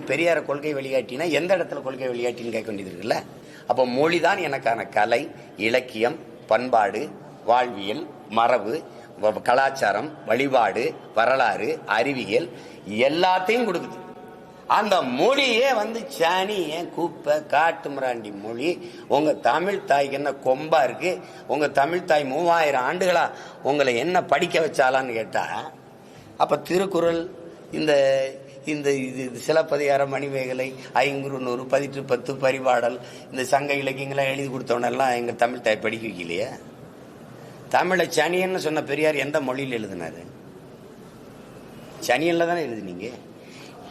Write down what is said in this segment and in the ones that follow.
பெரியார கொள்கை வெளியாட்டினா எந்த இடத்துல கொள்கை வெளியாட்டின்னு கேட்க வேண்டியது இருக்குல்ல? அப்போ மொழிதான் எனக்கான கலை இலக்கியம் பண்பாடு வாழ்வியல் மரபு கலாச்சாரம் வழிபாடு வரலாறு அறிவியல் எல்லாத்தையும் கொடுக்குது. அந்த மொழியே வந்து சாணி ஏன் கூப்பை காட்டு மொழி உங்கள் தமிழ் தாய்க்கு என்ன கொம்பா இருக்கு உங்கள் தமிழ் தாய் மூவாயிரம் ஆண்டுகளா உங்களை என்ன படிக்க வச்சாலான்னு கேட்டால் அப்போ திருக்குறள் இந்த இந்த இது சிலப்பதிகாரம் மணிமேகலை ஐங்குறு நூறு பதிற்று பத்து பரிபாடல் இந்த சங்க இலக்கியங்களாம் எழுதி கொடுத்தவனெல்லாம் எங்க தமிழ் தாய் படிக்க வைக்கலையே தமிழை சனியன்னு சொன்ன பெரியார் எந்த மொழியில் எழுதினார்? சனியனில் தானே எழுதுனீங்க?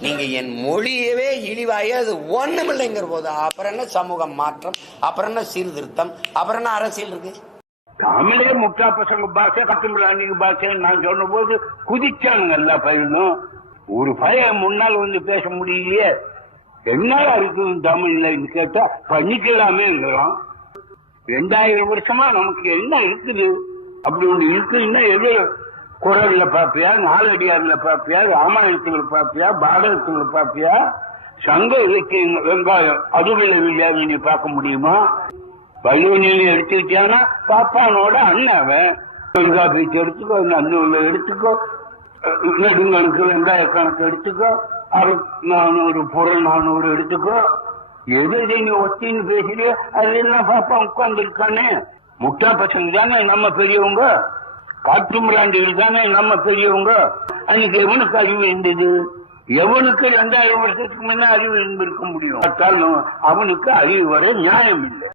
நீங்க என் மொழியவே இழிவாயே அது ஒண்ணுமில்லைங்கிற போது அப்புறம் என்ன சமூக மாற்றம்? அப்புறம் என்ன சீர்திருத்தம்? அப்புறம் என்ன அரசியல் இருக்கு? தமிழே முட்டா பசங்க பாஷை கட்டுமிழாண்டிங்க பாஷை நான் சொன்ன போது குதிச்சானுங்க எல்லா பையனும். ஒரு பையன் முன்னால் வந்து பேச முடியலையே. என்னடா இருக்குது தமிழ்ல கேட்டா பண்ணிக்கலாமே ரெண்டாயிரம் வருஷமா நமக்கு என்ன இருக்குது? அப்படி ஒண்ணு இருக்குன்னா எது? குரல்ல பாப்பியா நாலடியார்ல பாப்பியா ராமாயணத்துல பாப்பியா பாரதத்துல பாப்பியா சங்க இலக்கிய வெங்காயம் அதுகளை இல்லையா நீ பார்க்க முடியுமா? வள்ளுவனில் எடுத்துக்கிட்டியானா பாப்பானோட அண்ணாவன் தொல்காப்பியத்தை எடுத்துக்கோ நன்னூல எடுத்துக்கோ நெடுங்கணுக்கு வெங்காய கணக்கு எடுத்துக்கோ. அது நானூறு பொருள் நானூறு எடுத்துக்கோ. எது நீங்க ஒத்தின்னு பேசுறியோ அது என்ன பாப்பா உட்கார்ந்து இருக்கானே முட்டா பசங்க தானே நம்ம பெரியவங்க? காட்டு மிராண்டிகள் தானே நம்ம பெரியவங்க? அன்னைக்கு எவனுக்கு அறிவு இருந்தது? எவனுக்கு ரெண்டாயிரம் வருஷத்துக்கு முன்ன அறிவு இருந்திருக்க முடியும்? அவனுக்கு அறிவு வர நியாயம் இல்லை.